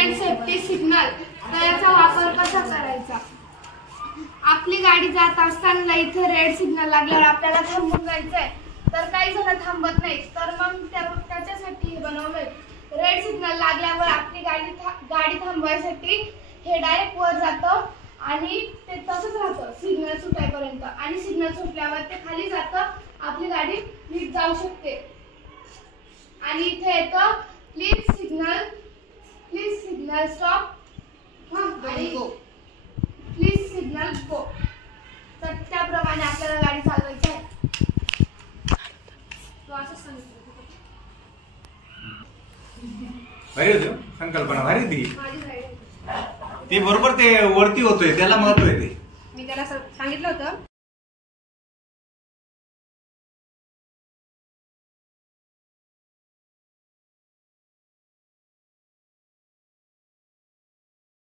And safety signal तर याचा वापर कसा करायचा। आपली गाडी जात असताना इथे रेड सिग्नल लागल्यावर आपल्याला थांबून जायचंय, तर काही जण थांबत नाही, तर मग त्याच्यासाठी हे बनवलंय। रेड सिग्नल लागल्यावर आपली गाडी थांबवायसाठी हे डायरेक्ट वर जातं आणि ते तसंच राहतं सिग्नल सुटायपर्यंत, आणि सिग्नल सुटल्यावर ते खाली जातं, आपली गाडी नीट जाऊ शकते। आणि इथे येतं प्लीज सिग्नल स्टॉप आणि गो, प्लीज सिग्नल गो। तर त्याप्रमाणे आपल्याला गाडी चालवायची आहे। तो असं सांगितलं भारी होती संकल्पना, भारी ती माझी गाडी ते बरोबर ते वरती होतोय, त्याला महत्व आहे ते मी त्याला सांगितलं होतं।